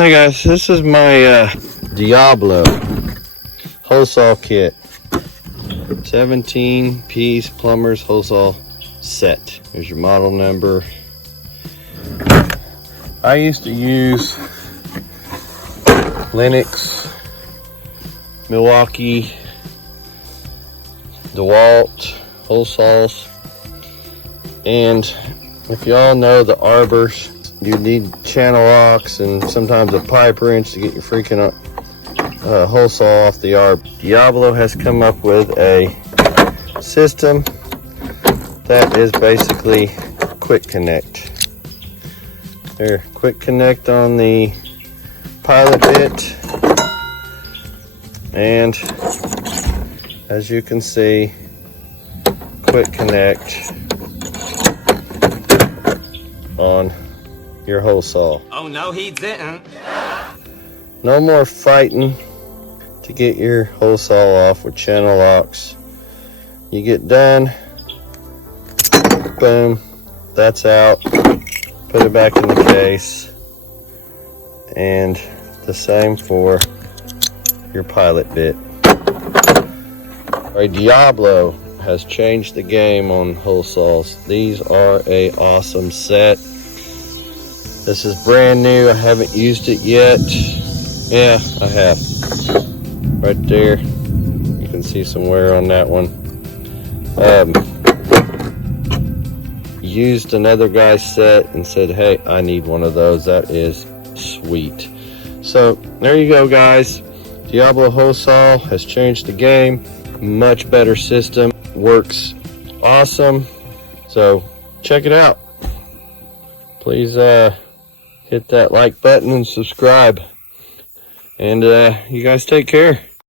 Hey guys, this is my Diablo holesaw kit. 17-piece plumber's holesaw set. Here's your model number. I used to use Lennox, Milwaukee, DeWalt holesaws, and if y'all know the arbors, you need channel locks and sometimes a pipe wrench to get your freaking holesaw off the arbor. Diablo has come up with a system that is basically quick connect. There, quick connect on the pilot bit, and as you can see, quick connect on your holesaw. Oh no, he didn't. No more fighting to get your holesaw off with channel locks. You get done, boom, that's out. Put it back in the case, and the same for your pilot bit. Alright, Diablo has changed the game on holesaws. These are a awesome set. This is brand new. I haven't used it yet. Yeah, I have. Right there. You can see some wear on that one. Used another guy's set and said, hey, I need one of those. That is sweet. So there you go, guys. Diablo holesaw has changed the game. Much better system. Works awesome. So check it out. Please hit that like button and subscribe. And you guys take care.